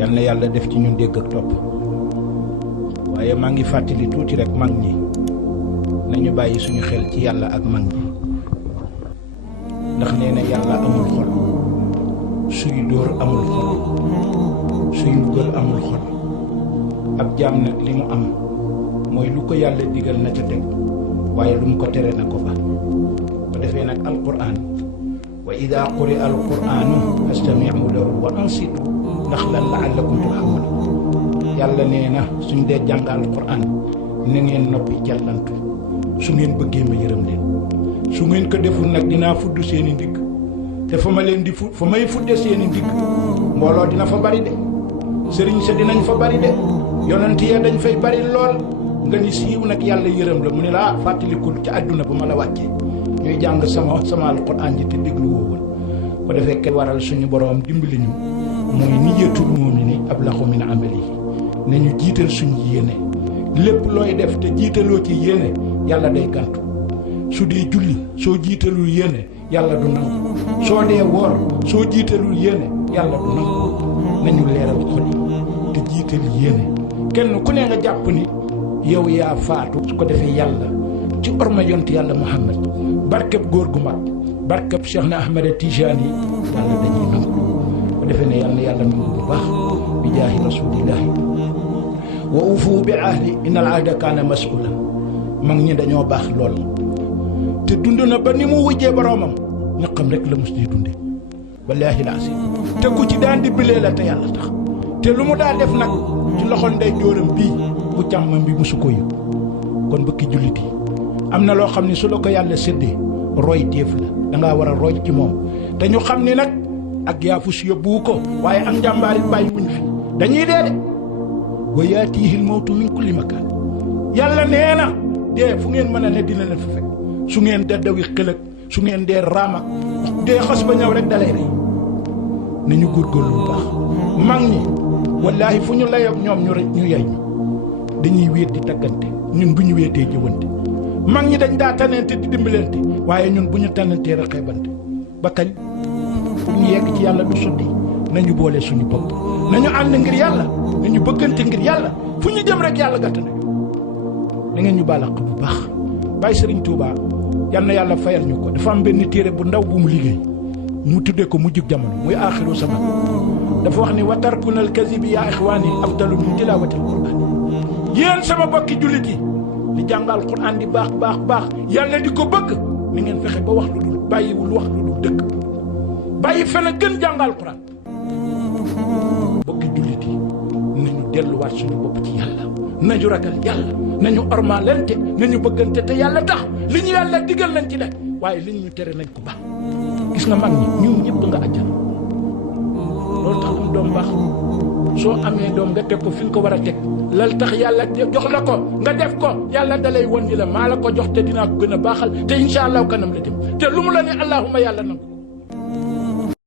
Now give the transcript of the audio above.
yal na yàlla def ci ñun dégg ak topp waaye maa ngi fàttali tuuti rek mag ñi nañu bàyyi suñu xel ci yàlla ak mag ñi ndax nee na yàlla amul xol suy dóor amul xol suy mbugal amul xol ab jaam nag li mu am mooy lu ko yàlla digal na ca teg waaye lu mu ko tere na ko ba ko defee nag alquran wa ida quri'a alquranu fastami'u lahu wa ansitu ndax lan la'allakum turhamun yàlla nee na suñ dee jàng alquran na ngeen noppi jallantu su ngeen bëggee ma yërëm leen su ngeen ko deful nag dinaa fudd seeni ndigg te fa ma leen di fa may fudde seeni ndigg mbooloo dina fa bari de sëriñ sa dinañ fa bari de yonent ya dañ fay bari lool nga ni siiw nag yàlla yërëm la mu ne la fàttalikul ci àdduna ba ma la wàcce ñuy jàng sama alquran ji te déglu woon ko defee ke waral suñu boroom dimbali ñu mooy niyyatul mu'mini ablaxu min amalihi nañu jiital suñu yéene lépp looy def te jiitaloo ci yéene yàlla day gàntu su dee julli soo jiitalul yéene yàlla du nangu soo dee woor soo jiitalul yéene yàlla du nangu nañu leeral xol yi te jiital yéene kenn ku ne nga jàpp ni yow yaa faatu su ko defee yàlla ci orma yonent yàlla Muhammad barkeb góor gu mag barkeb Cheikh na Ahmad Tijani yàlla dañuy nangu ko defee ne yàlla nangu bu baax bi jaahi rasulillahi wa ufu bi ahdi innal ahda kaana mas'ulan mag ñi dañoo baax lool te dund na ba ni mu wujjee boroomam ñu xam rek la mus di dunde wallaahi laasim te ku ci daan dimbalee la te yàlla tax te lu mu daa def nag ci loxol ndey jóoram bii bu càmmam bi musu ko yëg kon bëkki jullit yi am na loo xam ne su la ko yàlla séddee roy téef la dangaa war a roy ci moom te ñu xam ni nag ak yaafus yóbbu ko waaye ak njàmbaarit bàyyi wuñ fi dañuy dee de wa yaatiihil mawtu min kulli makaan yàlla nee na dee fu ngeen mën a ne dina leen fa fekk su ngeen dee dawi xëlëg su ngeen dee raamak dee xas ba ñëw rek dalay rey nañu góorgóorlu bu baax mag ñi wallaahi fu ñu layoog ñoom ñu yey ñu dañuy wéet di taggante ñun bu ñu wéetee jëwante mag ñi dañ daa tanante di dimbalante waaye ñun bu ñu tanantee rek xeebante ba kañ pour ñu yegg ci yàlla du sotti nañu boole suñu bopp nañu ànd ngir yàlla nañu bëggante ngir yàlla fu ñu jëm rek yàlla gàtt nañu da ngeen ñu baalaq bu baax Baye Serigne Touba yal na yàlla fayal ñu ko dafa am benn téere bu ndaw bu mu liggéey mu tuddee ko mujjug jamono muy aaxiru zaman dafa wax ni wa tarkunal kazibi yaa ixwaani afdalu min tilaawatil quraan yéen sama bokki jullit yi di jàngal quraan di baax yàlla di ko bëgg ni ngeen fexe ba wax lu dul bàyyiwul wax lu dul dëgg bàyyi fen a gën jàngal quraan bokki jullit yi nañu delluwaat suñu bopp ci yàlla nañu ragal yàlla nañu ormaalante nañu bëggante te yàlla tax li ñu yàlla digal nañ ci nekk waaye li ñu tere nañ ko baax gis nga mag ñi ñun ñëpp nga àjjana loolu tax am doom baax soo amee doom nga teg ko fi nga ko war a teg lal tax yàlla jox la ko nga def ko yàlla dalay won ni la maa la ko jox te dinaa ko gën a baaxal te incha allah kanam la dem te lu mu la ne allahuma yàlla nangu